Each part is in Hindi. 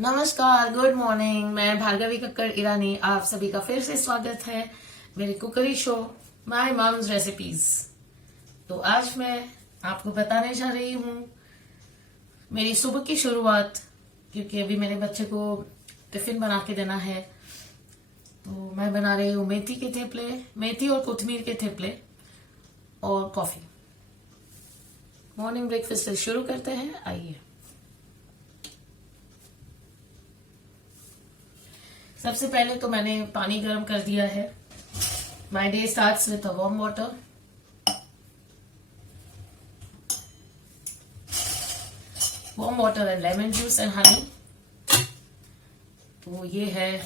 नमस्कार, गुड मॉर्निंग। मैं भार्गवी कक्कड़ ईरानी आप सभी का फिर से स्वागत है मेरे कुकरी शो माय मॉम्स रेसिपीज। तो आज मैं आपको बताने जा रही हूँ मेरी सुबह की शुरुआत, क्योंकि अभी मेरे बच्चे को टिफिन बना के देना है। तो मैं बना रही हूँ मेथी के थेपले, मेथी और कोथमीर के थेपले और कॉफी। मॉर्निंग ब्रेकफास्ट से शुरू करते हैं, आइए। सबसे पहले तो मैंने पानी गर्म कर दिया है। My day starts with a warm water. Warm water and lemon juice and honey. तो ये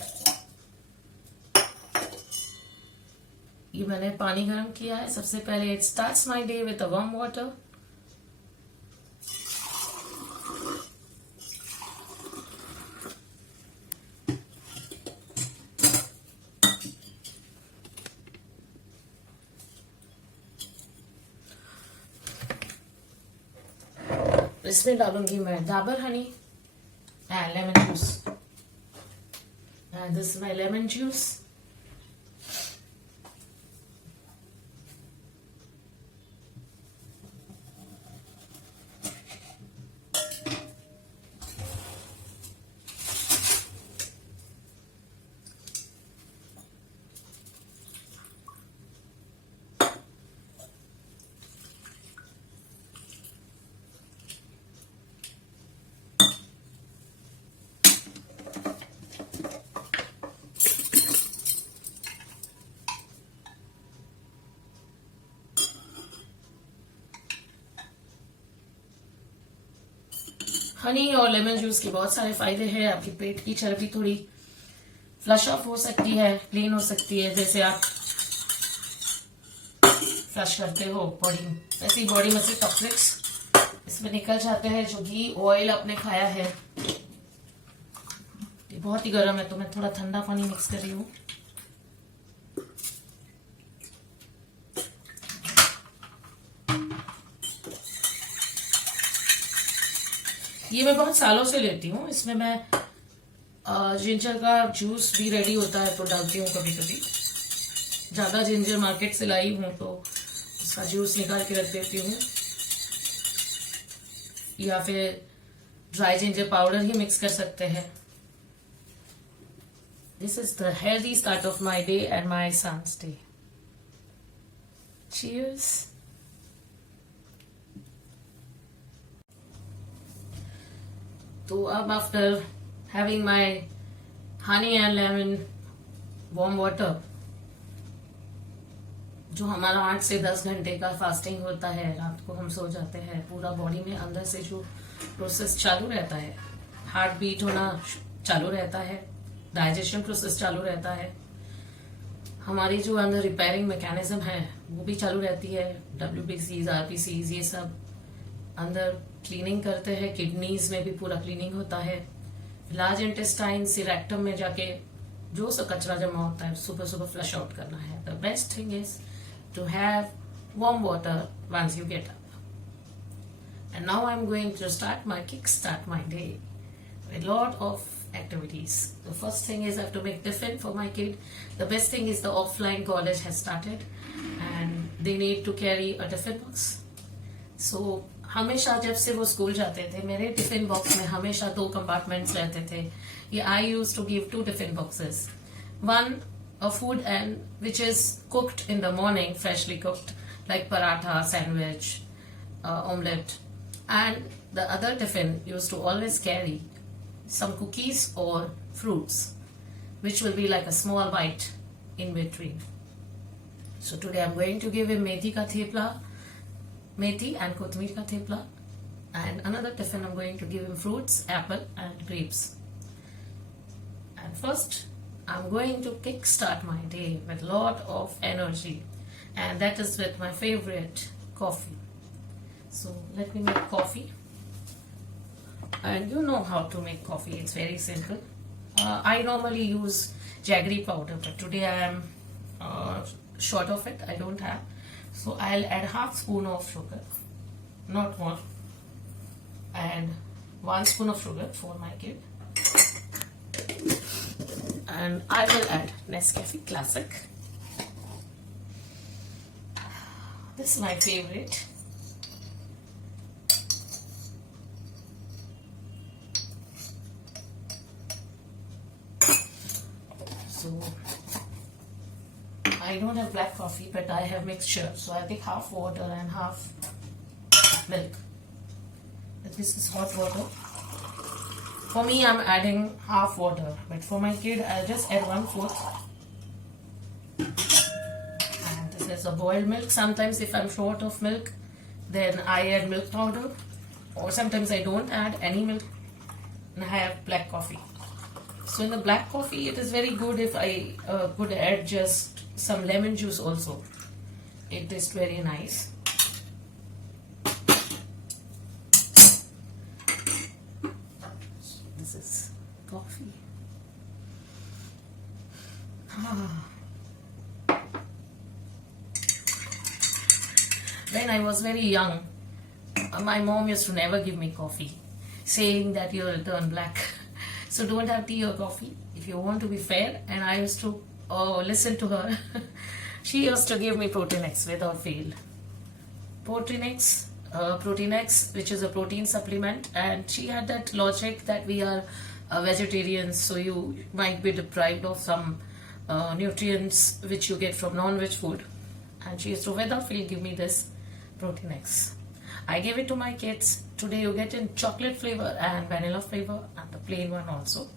मैंने पानी गर्म किया है। सबसे पहले it starts my day with a warm water. इसमें डालूंगी मैं Dabur Honey and lemon juice. And this is my lemon juice. Honey और लेमन जूस के बहुत सारे फायदे हैं। आपकी पेट की चर्बी थोड़ी फ्लश ऑफ हो सकती है, क्लीन हो सकती है। जैसे आप फ्लश करते हो बॉडी, ऐसे ही बॉडी में से टॉक्सिक्स इसमें निकल जाते हैं। जो घी ऑयल आपने खाया है, ये बहुत ही गर्म है तो मैं थोड़ा ठंडा पानी मिक्स कर रही हूँ। ये मैं बहुत सालों से लेती हूँ। इसमें मैं जिंजर का जूस भी रेडी होता है तो डालती हूँ कभी कभी। ज्यादा जिंजर मार्केट से लाई हूँ तो इसका जूस निकाल के रख देती हूँ, या फिर ड्राई जिंजर पाउडर ही मिक्स कर सकते हैं। This is the healthy start of my day and my son's day. Cheers. तो अब after having my honey and lemon warm water, जो हमारा 8 से 10 घंटे का फास्टिंग होता है, रात को हम सो जाते हैं, पूरा बॉडी में अंदर से जो प्रोसेस चालू रहता है, हार्ट बीट होना चालू रहता है, डाइजेशन प्रोसेस चालू रहता है, हमारी जो अंदर रिपेयरिंग मैकेनिज्म है वो भी चालू रहती है। WBCs, RBCs ये सब अंदर क्लीनिंग करते हैं। किडनीज में भी पूरा क्लीनिंग होता है। लार्ज इंटेस्टाइन से रेक्टम में जाके जो सा कचरा जमा होता है सुबह सुबह फ्लश आउट करना है। The best thing is to have warm water once you get up. And now I am going to kick start my day with lot of activities. The first thing is I have to make tiffin for my kid. The best thing is the offline college has started and they need to carry a tiffin box. So हमेशा जब से वो स्कूल जाते थे, मेरे टिफिन बॉक्स में हमेशा 2 कंपार्टमेंट्स रहते थे। ये I use to give 2 tiffin boxes, one a food and which is cooked in the morning, freshly cooked, like paratha, sandwich, omelette, and the other tiffin used to always carry some cookies or fruits, which will be like a small bite in between. So today I'm going to give him methi ka thepla, methi and kothmeer ka thepla, and another tiffin I'm going to give him fruits, apple and grapes. And first I'm going to kick start my day with lot of energy, and that is with my favorite coffee. So let me make coffee, and you know how to make coffee. It's very simple. I normally use jaggery powder, but today I am short of it. I don't have, so I'll add half spoon of sugar, not more, and 1 spoon of sugar for my kid. and I will add Nescafe Classic. This is my favorite. So I don't have black coffee, but I have mixture. So I take half water and half milk. This is hot water. For me, I'm adding half water, but for my kid, I'll just add 1/4. And this is a boiled milk. Sometimes if I'm short of milk, then I add milk powder, or sometimes I don't add any milk and I have black coffee. So in the black coffee, it is very good if I could add just some lemon juice also. It tastes very nice. This is coffee. When I was very young, my mom used to never give me coffee, saying that you'll turn black. So don't have tea or coffee if you want to be fair. And I used to listen to her. She used to give me Protein X without fail. Protein X, which is a protein supplement, and she had that logic that we are vegetarians, so you might be deprived of some nutrients which you get from non-veg food. And she used to without fail give me this Protein X. I gave it to my kids. Today you get in chocolate flavor and vanilla flavor and the plain one also.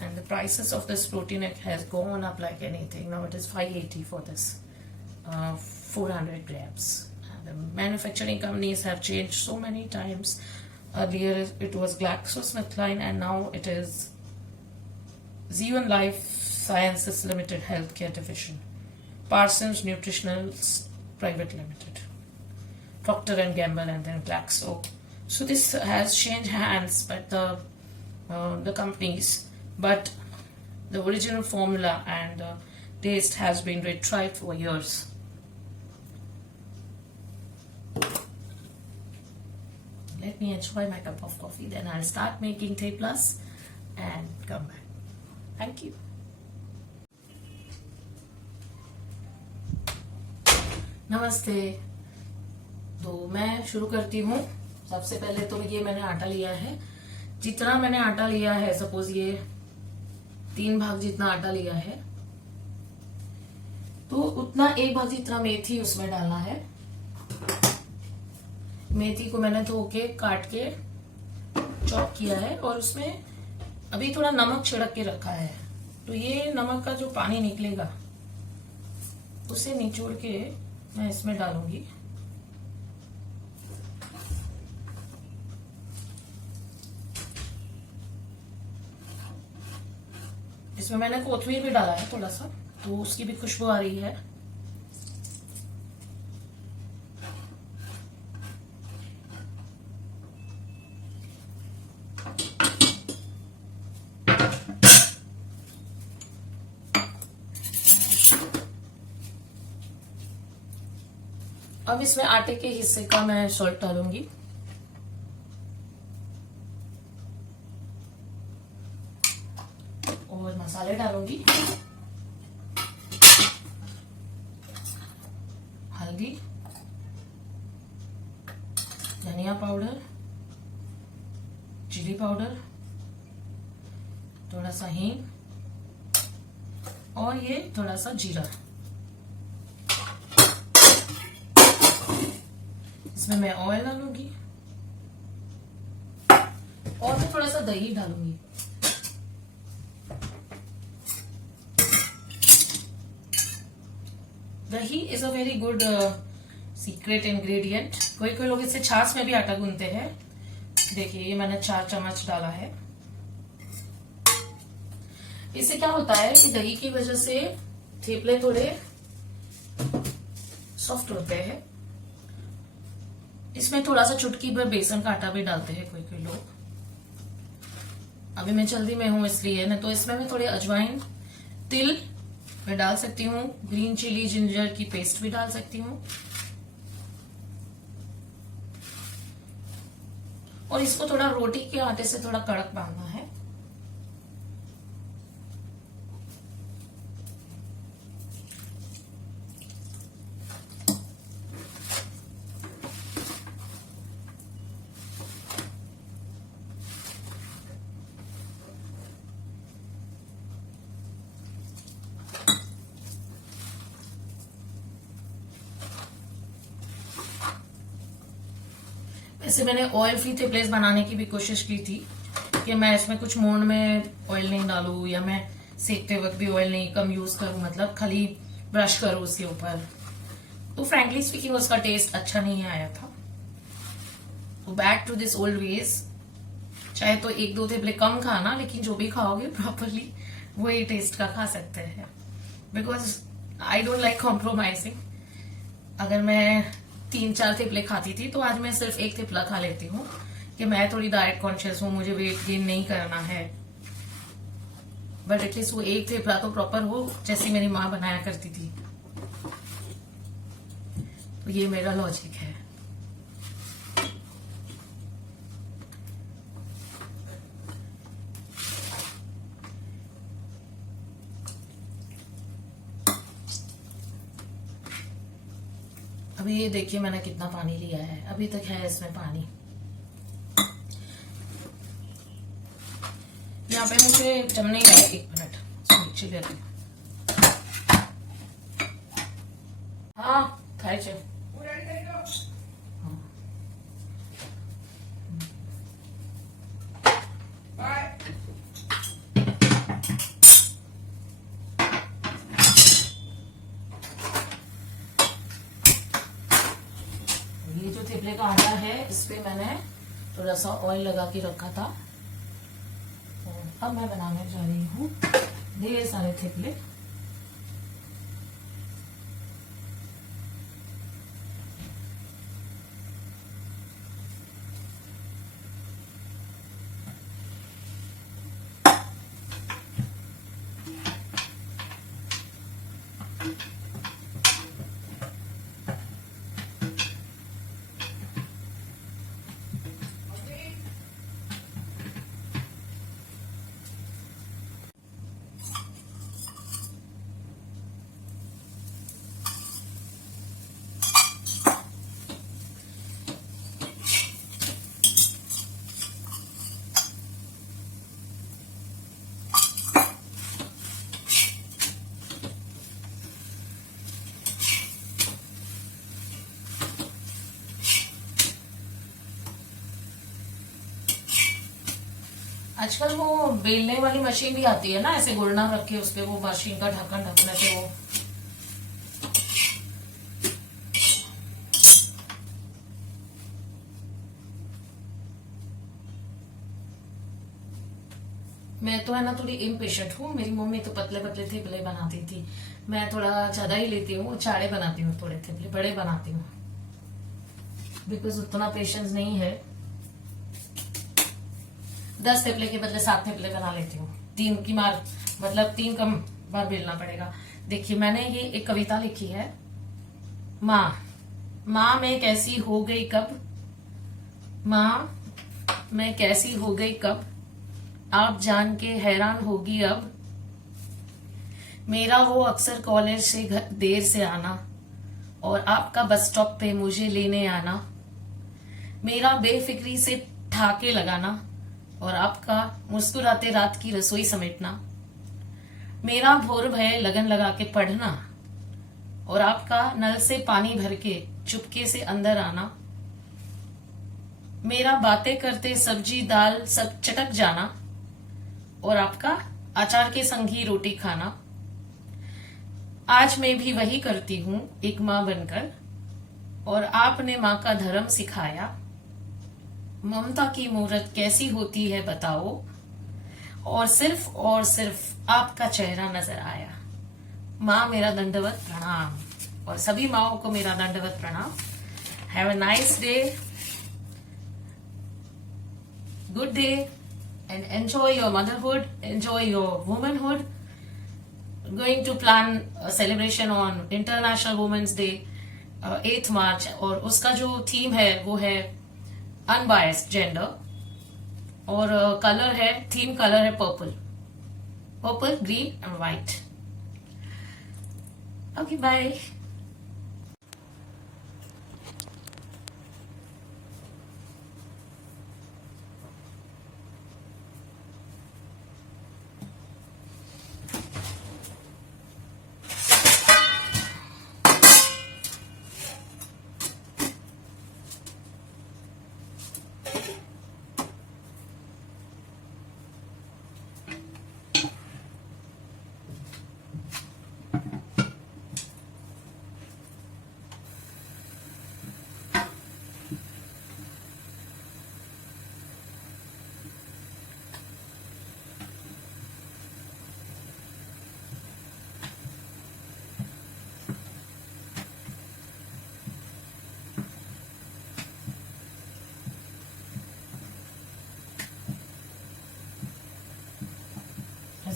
And the prices of this Protein X has gone up like anything. Now it is $580 for this 400 grams. And the manufacturing companies have changed so many times. Earlier it was GlaxoSmithKline and now it is Zeon Life Sciences Limited Healthcare Division, Parsons Nutritionals Private Limited, Procter and Gamble, and then Glaxo. So this has changed hands, but the companies, but the original formula and taste has been retried for years. Let me enjoy my cup of coffee, then I'll start making theplas and come back. Thank you. नमस्ते। तो मैं शुरू करती हूँ। सबसे पहले तो ये मैंने आटा लिया है। जितना मैंने आटा लिया है, सपोज ये 3 भाग जितना आटा लिया है, तो उतना 1 भाग जितना मेथी उसमें डालना है। मेथी को मैंने धो के काट के चॉप किया है और उसमें अभी थोड़ा नमक छिड़क के रखा है। तो ये नमक का जो पानी निकलेगा उसे निचोड़ के मैं इसमें डालूंगी। इसमें मैंने कोथमीर भी डाला है थोड़ा सा, तो उसकी भी खुशबू आ रही है। अब इसमें आटे के हिस्से का मैं सॉल्ट डालूंगी। और मसाले डालूंगी। हल्दी, धनिया पाउडर, चिली पाउडर, थोड़ा सा हींग और ये थोड़ा सा जीरा। इसमें मैं ऑयल डालूंगी और मैं थोड़ा सा दही डालूंगी। दही is a very good secret ingredient. कोई कोई लोग इससे छाछ में भी आटा गूंथते हैं। देखिए ये मैंने 4 चम्मच डाला है। इससे क्या होता है कि दही की वजह से थेपले थोड़े सॉफ्ट होते हैं। इसमें थोड़ा सा चुटकी भर बेसन का आटा भी डालते हैं कोई कोई लोग। अभी मैं जल्दी में हूं इसलिए ना, तो इसमें मैं थोड़े अजवाइन, तिल मैं डाल सकती हूँ, ग्रीन चिली जिंजर की पेस्ट भी डाल सकती हूँ। और इसको थोड़ा रोटी के आटे से थोड़ा कड़क बांधना है। ऐसे मैंने ऑयल फ्री थेपलेस बनाने की भी कोशिश की थी कि मैं इसमें कुछ मोंड में ऑयल नहीं डालूं या मैं सेकते वक्त भी ऑयल नहीं कम यूज करूं, मतलब खाली ब्रश करूं उसके ऊपर। तो फ्रैंकली स्पीकिंग उसका टेस्ट अच्छा नहीं आया था। तो back to this old ways, चाहे तो एक दो थेपले कम खाना, लेकिन जो भी खाओगे प्रॉपरली वही टेस्ट का खा सकते हैं, because I don't like compromising. अगर मैं 3-4 थेपले खाती थी तो आज मैं सिर्फ एक थेपला खा लेती हूँ कि मैं थोड़ी डाइट कॉन्शियस हूँ, मुझे वेट गेन नहीं करना है। बट एटलीस्ट वो एक थेपला तो प्रॉपर हो, जैसी मेरी माँ बनाया करती थी। तो ये मेरा लॉजिक है। अभी ये देखिए मैंने कितना पानी लिया है, अभी तक है इसमें पानी। यहाँ पे मुझे जम नहीं रहा है, 1 मिनट नीचे लेते। हाँ खाए चे ये जो थेपले का आटा है इस पे मैंने थोड़ा सा ऑयल लगा के रखा था। अब मैं बनाने जा रही हूँ ढेर सारे थेपले। आजकल वो बेलने वाली मशीन भी आती है ना, ऐसे गुड़ना रख के उस पे वो मशीन का ढक्कन ढकने से वो मैं तो है ना थोड़ी इम्पेशेंट हूँ। मेरी मम्मी तो पतले पतले थेपले बनाती थी, मैं थोड़ा ज्यादा ही लेती हूँ, चाड़े बनाती हूँ, थोड़े थेपले बड़े बनाती हूँ, बिकॉज उतना पेशेंस नहीं है। 10 थेपले के बदले 7 थेपले बना लेती हूँ। 3 की मार मतलब 3 कम बार बेलना पड़ेगा। देखिए मैंने ये एक कविता लिखी है। माँ मैं कैसी हो गई कब, माँ मैं कैसी हो गई कब, आप जान के हैरान होगी अब। मेरा वो अक्सर कॉलेज से घर देर से आना और आपका बस स्टॉप पे मुझे लेने आना। मेरा बेफिक्री से ठाके लगाना और आपका मुस्कुराते रात की रसोई समेटना। मेरा भोर भय लगन लगा के पढ़ना और आपका नल से पानी भर के चुपके से अंदर आना। मेरा बातें करते सब्जी दाल सब चटक जाना और आपका अचार के संग ही रोटी खाना। आज मैं भी वही करती हूँ एक माँ बनकर और आपने माँ का धर्म सिखाया। ममता की मूरत कैसी होती है बताओ, और सिर्फ आपका चेहरा नजर आया। माँ मेरा दंडवत प्रणाम, और सभी माओं को मेरा दंडवत प्रणाम। Have a nice day, good day, and enjoy your motherhood, enjoy your womanhood. Going to plan a celebration on International Women's Day 8th March, और उसका जो थीम है वो है अनबायस्ड जेंडर, और कलर है, थीम कलर है purple, green and white. Okay bye.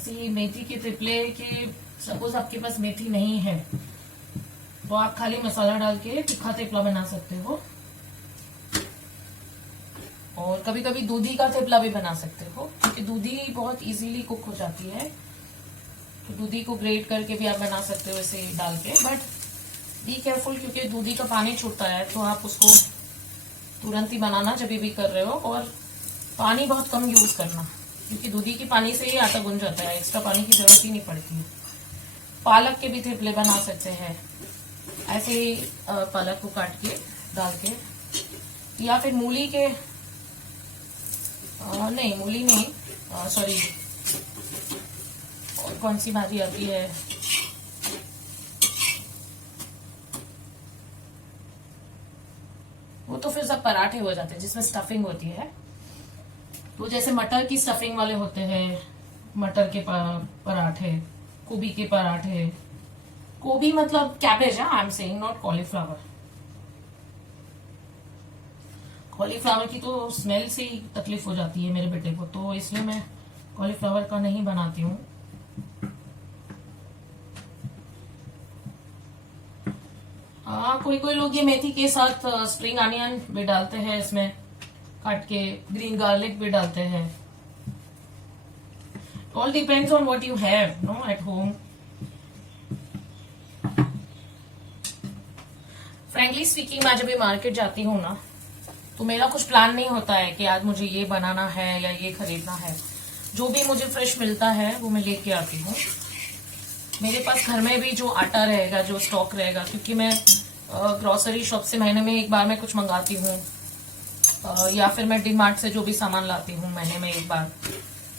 ऐसी मेथी के थेपले के, सपोज आपके पास मेथी नहीं है तो आप खाली मसाला डाल के तीखा थेपला बना सकते हो, और कभी कभी दूधी का थेपला भी बना सकते हो, क्योंकि दूधी बहुत इजीली कुक हो जाती है। तो दूधी को ग्रेट करके भी आप बना सकते हो ऐसे डाल के, बट बी केयरफुल, क्योंकि दूधी का पानी छूटता है, तो आप उसको तुरंत ही बनाना जब भी कर रहे हो, और पानी बहुत कम यूज करना, क्योंकि दूधी की पानी से ही आटा गुन जाता है, एक्स्ट्रा पानी की जरूरत ही नहीं पड़ती है। पालक के भी थेपले बना सकते हैं, ऐसे ही पालक को काट के डाल के, या फिर मूली के, नहीं मूली नहीं, सॉरी, और कौन सी भाजी आती है, वो तो फिर सब पराठे हो जाते हैं जिसमें स्टफिंग होती है। तो जैसे मटर की स्टफिंग वाले होते हैं, मटर के पराठे, गोभी के पराठे, गोभी मतलब कैबेज है, I am saying not cauliflower. Cauliflower की तो स्मेल से ही तकलीफ हो जाती है मेरे बेटे को, तो इसलिए मैं कॉलीफ्लावर का नहीं बनाती हूँ। कोई कोई लोग ये मेथी के साथ स्प्रिंग अनियन भी डालते हैं, इसमें काट के ग्रीन गार्लिक भी डालते हैं। All depends on what you have no at home. Frankly speaking, मैं जब भी मार्केट जाती हूँ ना, तो मेरा कुछ प्लान नहीं होता है कि आज मुझे ये बनाना है या ये खरीदना है। जो भी मुझे फ्रेश मिलता है वो मैं लेके आती हूँ। मेरे पास घर में भी जो आटा रहेगा, जो स्टॉक रहेगा, क्योंकि मैं ग्रोसरी शॉप से महीने में एक बार मैं कुछ मंगाती हूँ, या फिर मैं डीमार्ट से जो भी सामान लाती हूँ महीने में एक बार,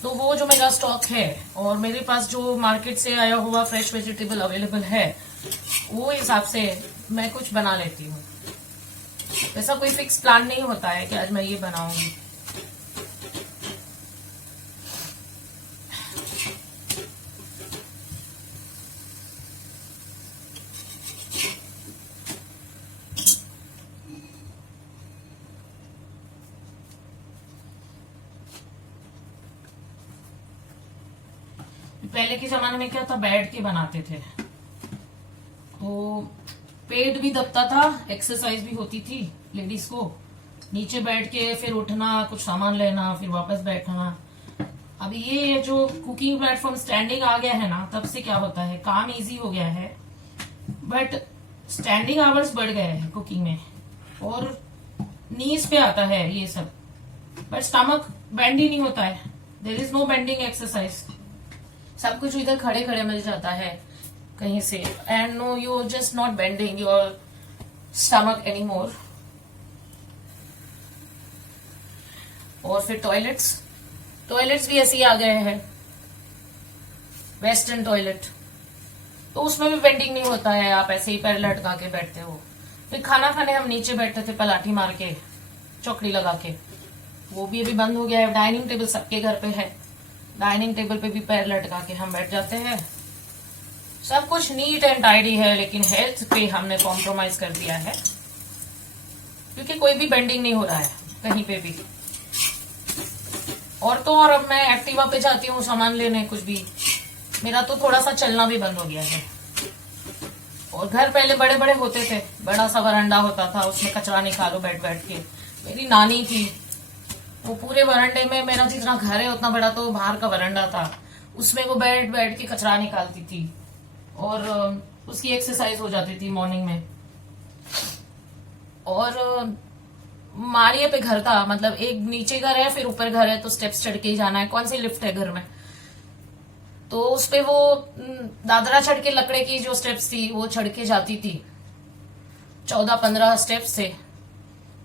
तो वो जो मेरा स्टॉक है और मेरे पास जो मार्केट से आया हुआ फ्रेश वेजिटेबल अवेलेबल है, वो हिसाब से मैं कुछ बना लेती हूँ। ऐसा कोई फिक्स प्लान नहीं होता है कि आज मैं ये बनाऊंगी। पहले के जमाने में क्या था, बैठ के बनाते थे, तो पेट भी दबता था, एक्सरसाइज भी होती थी लेडीज को। नीचे बैठ के फिर उठना, कुछ सामान लेना, फिर वापस बैठना। अब ये जो कुकिंग प्लेटफॉर्म स्टैंडिंग आ गया है ना, तब से क्या होता है, काम इजी हो गया है, बट स्टैंडिंग आवर्स बढ़ गए हैं कुकिंग में, और नीज पे आता है ये सब, बट स्टमक बेंड ही नहीं होता है। There is no bending exercise, सब कुछ इधर खड़े खड़े मिल जाता है कहीं से, and no you just not bending your stomach any more. और फिर टॉयलेट्स भी ऐसे ही आ गए हैं, वेस्टर्न टॉयलेट, तो उसमें भी बेंडिंग नहीं होता है, आप ऐसे ही पैर लटका के बैठते हो। फिर खाना खाने हम नीचे बैठते थे पलाठी मार के, चौकड़ी लगा के, वो भी अभी बंद हो गया है। डाइनिंग टेबल सबके घर पे है, डाइनिंग टेबल पे भी पैर लटका के हम बैठ जाते हैं। सब कुछ नीट एंड टाइडी है, लेकिन हेल्थ पे हमने कॉम्प्रोमाइज कर दिया है, क्योंकि कोई भी बेंडिंग नहीं हो रहा है कहीं पे भी। और तो और अब मैं एक्टिवा पे जाती हूँ सामान लेने, कुछ भी, मेरा तो थोड़ा सा चलना भी बंद हो गया है। और घर पहले बड़े बड़े होते थे, बड़ा सा वरांडा होता था, उसमें कचरा निकालो बैठ बैठ के। मेरी नानी थी, वो पूरे वरांडे में, मेरा जितना घर है उतना बड़ा तो बाहर का वरांडा था, उसमें वो बैठ बैठ के कचरा निकालती थी, और उसकी एक्सरसाइज हो जाती थी मॉर्निंग में। और माड़िए पे घर था, मतलब एक नीचे घर है, फिर ऊपर घर है, तो स्टेप्स चढ़ के ही जाना है, कौन सी लिफ्ट है घर में, तो उस पे वो दादरा चढ़ के, लकड़े की जो स्टेप्स थी वो चढ़ के जाती थी, 14-15 स्टेप्स थे।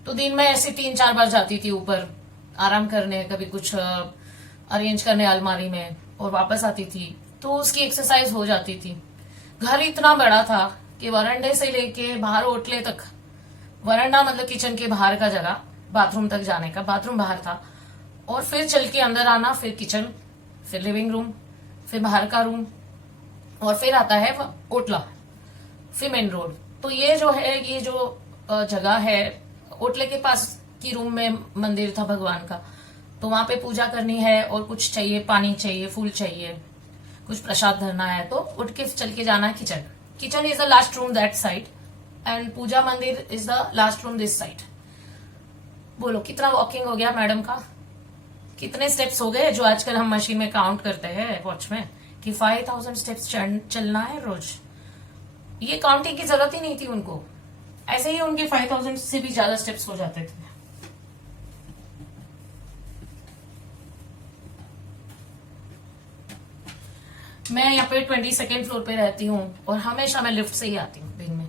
तो दिन में ऐसे 3-4 बार जाती थी ऊपर आराम करने, कभी कुछ अरेंज करने अलमारी में, और वापस आती थी, तो उसकी एक्सरसाइज हो जाती थी। घर इतना बड़ा था कि वरांडे से लेके बाहर ओटले तक, वरांडा मतलब किचन के बाहर का जगह, बाथरूम तक जाने का, बाथरूम बाहर था, और फिर चल के अंदर आना, फिर किचन, फिर लिविंग रूम, फिर बाहर का रूम, और फिर आता है ओटला, फिर मेन रोड। तो ये जो है, ये जो जगह है, ओटले के पास की रूम में मंदिर था भगवान का, तो वहां पे पूजा करनी है, और कुछ चाहिए, पानी चाहिए, फूल चाहिए, कुछ प्रसाद धरना है तो उठ के चल के जाना है kitchen. Kitchen is the last room that side and puja mandir is the last room this side. बोलो कितना वॉकिंग हो गया मैडम का, कितने स्टेप्स हो गए जो आजकल हम मशीन में काउंट करते हैं वॉच में कि 5000 स्टेप्स चलना है रोज। ये काउंटिंग की जरूरत ही नहीं थी उनको, ऐसे ही उनके 5000 से भी ज्यादा स्टेप्स हो जाते थे। मैं यहाँ पे 22nd फ्लोर पे रहती हूँ और हमेशा मैं लिफ्ट से ही आती हूँ। दिन में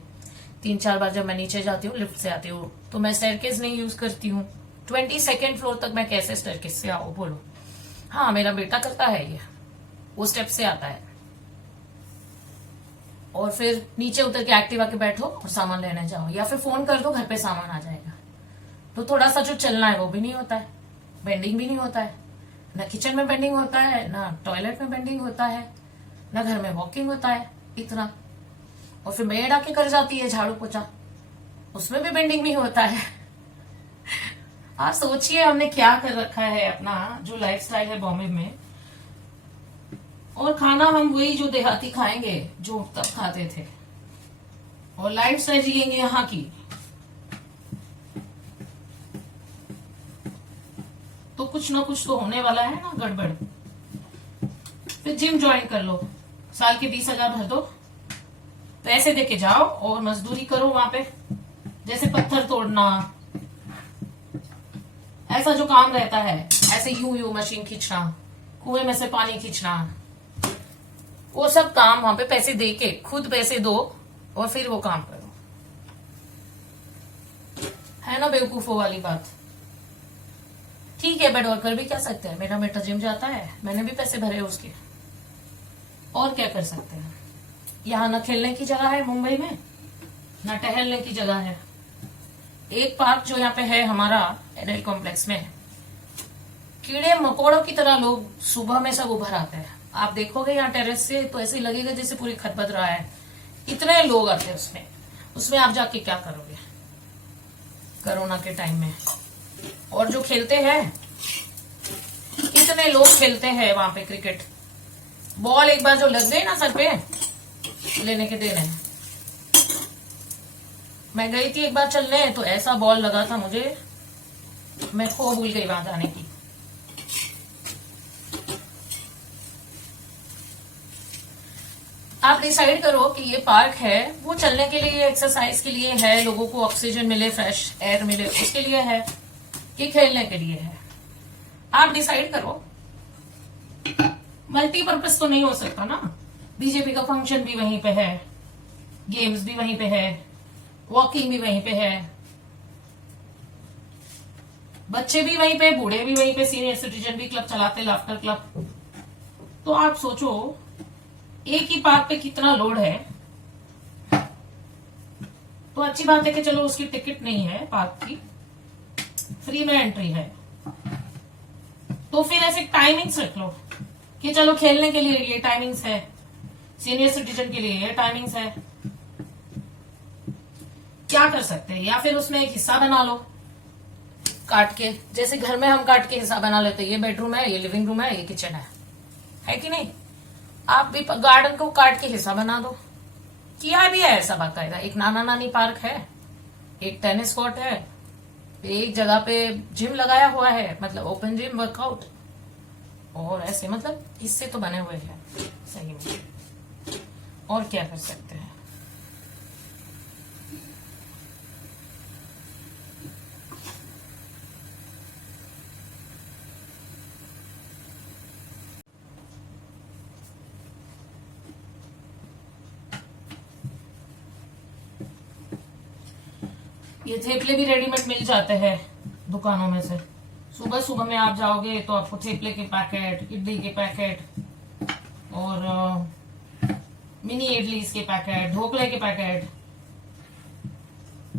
3-4 बार जब मैं नीचे जाती हूँ लिफ्ट से आती हूँ, तो मैं स्टेयरकेस नहीं यूज करती हूँ। 22nd फ्लोर तक मैं कैसे स्टेयरकेस से आऊँ बोलो। हाँ मेरा बेटा करता है ये, वो स्टेप से आता है और फिर नीचे उतर के एक्टिवा के बैठो और सामान लेने जाओ, या फिर फोन कर दो घर पे सामान आ जाएगा। तो थोड़ा सा जो चलना है वो भी नहीं होता है, बेंडिंग भी नहीं होता है, ना किचन में बेंडिंग होता है, ना टॉयलेट में बेंडिंग होता है, ना घर में वॉकिंग होता है इतना। और फिर मेड आके कर जाती है झाड़ू पोछा, उसमें भी बेंडिंग नहीं होता है। आप सोचिए हमने क्या कर रखा है अपना जो लाइफस्टाइल है बॉम्बे में, और खाना हम वही जो देहाती खाएंगे जो तब खाते थे, और लाइफस्टाइल जिएंगे यहाँ की। तो कुछ ना कुछ तो होने वाला है ना गड़बड़। फिर जिम ज्वाइन कर लो, साल के 20,000 भर दो, पैसे देके जाओ और मजदूरी करो वहां पे, जैसे पत्थर तोड़ना, ऐसा जो काम रहता है, ऐसे यूं मशीन खींचना, कुएं में से पानी खींचना, वो सब काम वहां पे पैसे देके, खुद पैसे दो और फिर वो काम करो। है ना बेवकूफों वाली बात। ठीक है बेड और कर भी क्या सकते हैं, मेरा बेटा जिम जाता है, मैंने भी पैसे भरे उसके, और क्या कर सकते हैं। यहाँ ना खेलने की जगह है मुंबई में, ना टहलने की जगह है। एक पार्क जो यहाँ पे है हमारा एडल कॉम्प्लेक्स में, कीड़े मकोड़ों की तरह लोग सुबह में सब उभर आते हैं। आप देखोगे यहाँ टेरेस से तो ऐसे लगेगा जैसे पूरी खत बद रहा है, इतने लोग आते हैं उसमें। उसमें आप जाके क्या करोगे कोरोना के टाइम में। और जो खेलते हैं, कितने लोग खेलते हैं वहां पे क्रिकेट। बॉल एक बार जो लग गई ना सर पे, लेने के देने। मैं गई थी एक बार चलने, तो ऐसा बॉल लगा था मुझे, मैं खो भूल गई वहां जाने की। आप डिसाइड करो कि ये पार्क है वो चलने के लिए, एक्सरसाइज के लिए है, लोगों को ऑक्सीजन मिले, फ्रेश एयर मिले, उसके लिए है कि खेलने के लिए है। आप डिसाइड करो। मल्टीपर्पज तो नहीं हो सकता ना। बीजेपी का फंक्शन भी वहीं पे है, गेम्स भी वहीं पे है, वॉकिंग भी वहीं पे है, बच्चे भी वहीं पे, बूढ़े भी वहीं पे, सीनियर सिटीजन भी क्लब चलाते, लाफ्टर क्लब। तो आप सोचो एक ही पार्क पे कितना लोड है। तो अच्छी बात है कि चलो उसकी टिकट नहीं है पार्क की, फ्री में एंट्री है। तो फिर ऐसे टाइमिंग्स रख लो कि चलो खेलने के लिए ये टाइमिंग्स है, सीनियर सिटीजन के लिए ये टाइमिंग्स है। क्या कर सकते हैं, या फिर उसमें एक हिस्सा बना लो काट के, जैसे घर में हम काट के हिस्सा बना लेते हैं, ये बेडरूम है, ये लिविंग रूम है, ये किचन है कि नहीं। आप भी गार्डन को काट के हिस्सा बना दो। किया भी है ऐसा बाकायदा। एक नाना नानी पार्क है, एक टेनिस कोर्ट है, एक जगह पे जिम लगाया हुआ है, मतलब ओपन जिम वर्कआउट, और ऐसे मतलब हिस्से तो बने हुए हैं सही में। और क्या कर सकते हैं। ये थेपले भी रेडीमेड मिल जाते हैं दुकानों में से। सुबह सुबह में आप जाओगे तो आपको थेपले के पैकेट, इडली के पैकेट, और मिनी इडलीज के पैकेट, ढोकले के पैकेट,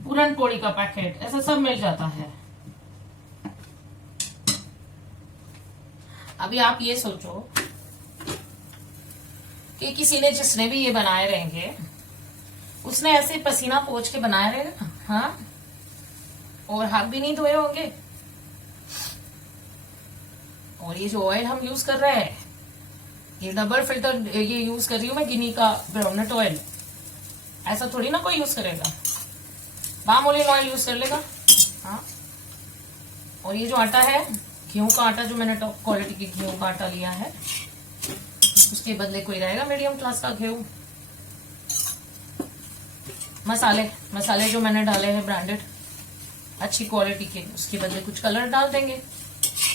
पूरन पोड़ी का पैकेट, ऐसा सब मिल जाता है। अभी आप ये सोचो कि किसी ने, जिसने भी ये बनाए रहेंगे, उसने ऐसे पसीना पोंछ के बनाए रहेगा, हाँ, और हाथ भी नहीं धोए होंगे। और ये जो ऑयल हम यूज कर रहे हैं, ये डबल फिल्टर ये यूज कर रही हूँ मैं, गिनी का ग्राउंडनट ऑयल। ऐसा थोड़ी ना कोई यूज करेगा, पाम ऑयल यूज कर लेगा। हाँ, और ये जो आटा है, गेहूं का आटा, जो मैंने टॉप क्वालिटी की गेहूं का आटा लिया है, उसके बदले कोई रहेगा मीडियम क्लास का गेहूं। मसाले जो मैंने डाले हैं ब्रांडेड अच्छी क्वालिटी के, उसके बदले कुछ कलर डाल देंगे,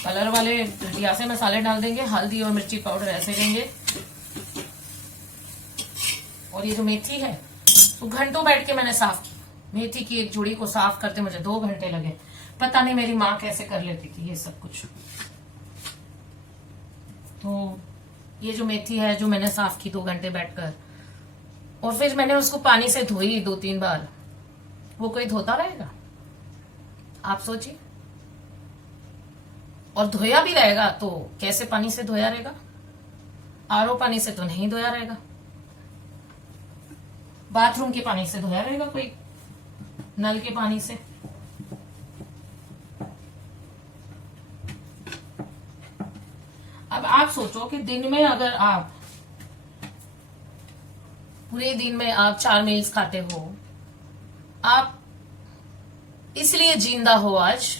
कलर वाले घटिया से मसाले डाल देंगे। हल्दी और मिर्ची पाउडर ऐसे देंगे। और ये जो मेथी है, तो घंटों बैठ के मैंने साफ की। मेथी की एक जुड़ी को साफ करते मुझे 2 घंटे लगे। पता नहीं मेरी माँ कैसे कर लेती थी ये सब कुछ। तो ये जो मेथी है, जो मैंने साफ की 2 घंटे बैठकर, और फिर मैंने उसको पानी से धोई 2-3 बार। वो कोई धोता रहेगा? आप सोचिए। और धोया भी रहेगा तो कैसे पानी से धोया रहेगा? आरओ पानी से तो नहीं धोया रहेगा, बाथरूम के पानी से धोया रहेगा, कोई नल के पानी से। अब आप सोचो कि दिन में अगर आप पूरे दिन में आप 4 मील्स खाते हो, आप इसलिए जिंदा हो आज,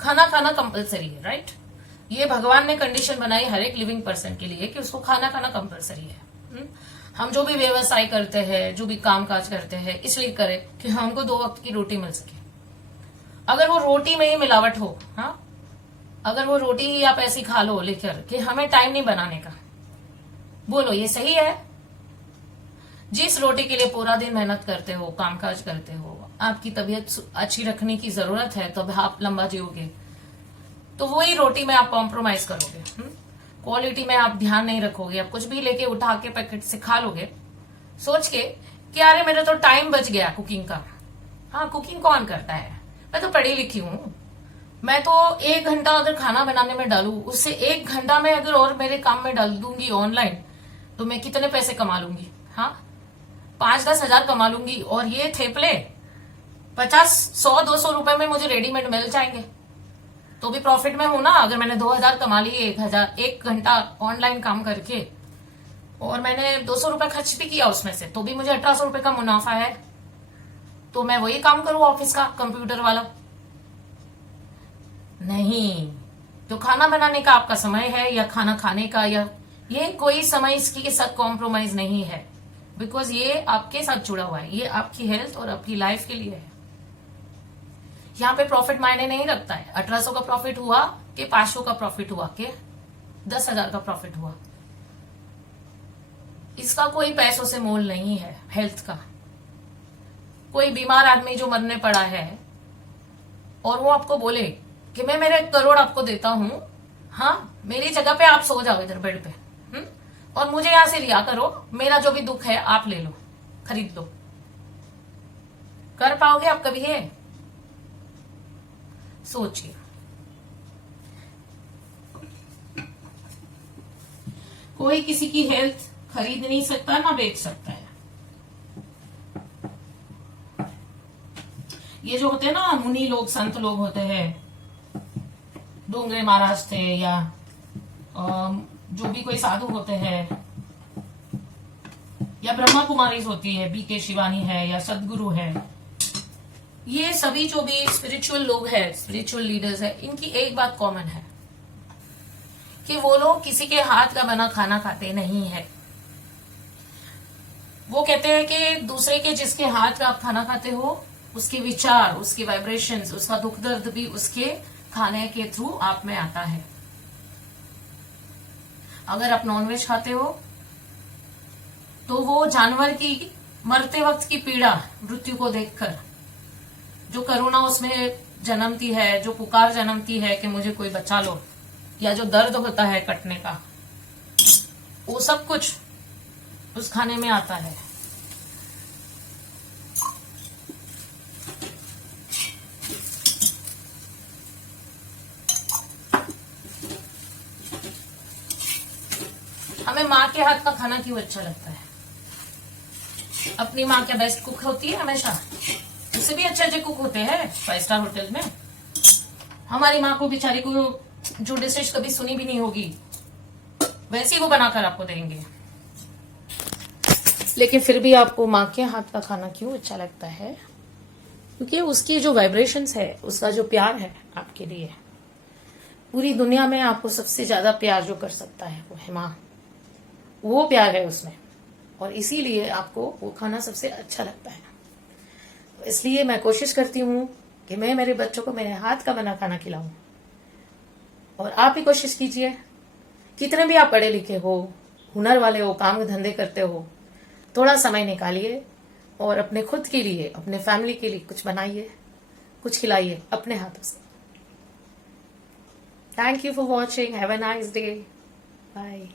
खाना खाना कंपलसरी है, राइट? ये भगवान ने कंडीशन बनाई हर एक लिविंग पर्सन के लिए कि उसको खाना खाना कंपलसरी है। हम जो भी व्यवसाय करते हैं, जो भी काम काज करते हैं, इसलिए करें कि हमको 2 वक्त की रोटी मिल सके। अगर वो रोटी में ही मिलावट हो, हाँ, अगर वो रोटी ही आप ऐसी खा लो लेकर कि हमें टाइम नहीं बनाने का, बोलो ये सही है? जिस रोटी के लिए पूरा दिन मेहनत करते हो, कामकाज करते हो, आपकी तबीयत अच्छी रखने की जरूरत है, तब आप लंबा जियोगे, तो वही रोटी में आप कॉम्प्रोमाइज करोगे। क्वालिटी में आप ध्यान नहीं रखोगे, आप कुछ भी लेके उठा के पैकेट से खा लोगे, सोच के कि अरे मेरा तो टाइम बच गया कुकिंग का। हाँ, कुकिंग कौन करता है? मैं तो पढ़ी लिखी हूँ। मैं तो 1 घंटा अगर खाना बनाने में डालू, उससे 1 घंटा में अगर और मेरे काम में डाल दूंगी ऑनलाइन, तो मैं कितने पैसे कमा लूंगी? हाँ, 5-10 हजार कमा लूंगी। और ये थेपले 50, 100, 200 रुपए में मुझे रेडीमेड मिल जाएंगे, तो भी प्रॉफिट में हूं ना। अगर मैंने 2000 कमा लिए 1 घंटा ऑनलाइन काम करके, और मैंने 200 रुपए खर्च भी किया उसमें से, तो भी मुझे 1800 रुपए का मुनाफा है। तो मैं वही काम करूं ऑफिस का, कंप्यूटर वाला? नहीं। तो खाना बनाने का आपका समय है, या खाना खाने का, या ये कोई समय इसके साथ कॉम्प्रोमाइज नहीं है, बिकॉज ये आपके साथ जुड़ा हुआ है, ये आपकी हेल्थ और आपकी लाइफ के लिए है। यहाँ पे प्रॉफिट मायने नहीं रखता है 1800 का प्रॉफिट हुआ कि 500 का प्रॉफिट हुआ कि 10,000 का प्रॉफिट हुआ, इसका कोई पैसों से मोल नहीं है। हेल्थ का कोई बीमार आदमी जो मरने पड़ा है और वो आपको बोले कि मैं मेरे 1 करोड़ आपको देता हूं, हाँ, मेरी जगह पे आप सो जाओ इधर बेड पे, और मुझे यहां से लिया करो, मेरा जो भी दुख है आप ले लो, खरीद लो, कर पाओगे आप कभी? ये सोचिए। कोई किसी की हेल्थ खरीद नहीं सकता, ना बेच सकता है। ये जो होते हैं ना मुनि लोग, संत लोग होते हैं, डोंगरे महाराज थे, या जो भी कोई साधु होते हैं, या ब्रह्मा कुमारी होती है, बीके शिवानी है, या सदगुरु है, ये सभी जो भी स्पिरिचुअल लोग हैं, स्पिरिचुअल लीडर्स हैं, इनकी एक बात कॉमन है कि वो लोग किसी के हाथ का बना खाना खाते नहीं है। वो कहते हैं कि दूसरे के जिसके हाथ का आप खाना खाते हो, उसके विचार, उसके वाइब्रेशंस, उसका दुख दर्द भी उसके खाने के थ्रू आप में आता है। अगर आप नॉनवेज खाते हो तो वो जानवर की मरते वक्त की पीड़ा, मृत्यु को देखकर जो करुणा उसमें जन्मती है, जो पुकार जन्मती है कि मुझे कोई बचा लो, या जो दर्द होता है कटने का, वो सब कुछ उस खाने में आता है। हमें माँ के हाथ का खाना क्यों अच्छा लगता है? अपनी माँ क्या बेस्ट कुक होती है हमेशा? उससे भी अच्छे कुक होते हैं 5 स्टार होटल में। हमारी माँ को बेचारी को जो डिशेज कभी सुनी भी नहीं होगी, वैसे ही वो बनाकर आपको देंगे। लेकिन फिर भी आपको माँ के हाथ का खाना क्यों अच्छा लगता है? क्योंकि उसकी जो वाइब्रेशंस है, उसका जो प्यार है आपके लिए, पूरी दुनिया में आपको सबसे ज्यादा प्यार जो कर सकता है वो है माँ। वो प्यार है उसमें, और इसीलिए आपको वो खाना सबसे अच्छा लगता है। इसलिए मैं कोशिश करती हूँ कि मैं मेरे बच्चों को मेरे हाथ का बना खाना खिलाऊं। और आप भी कोशिश कीजिए, कितने भी आप पढ़े लिखे हो, हुनर वाले हो, काम धंधे करते हो, थोड़ा समय निकालिए और अपने खुद के लिए, अपने फैमिली के लिए कुछ बनाइए, कुछ खिलाइए अपने हाथों से। Thank you for watching. Have a nice day. Bye.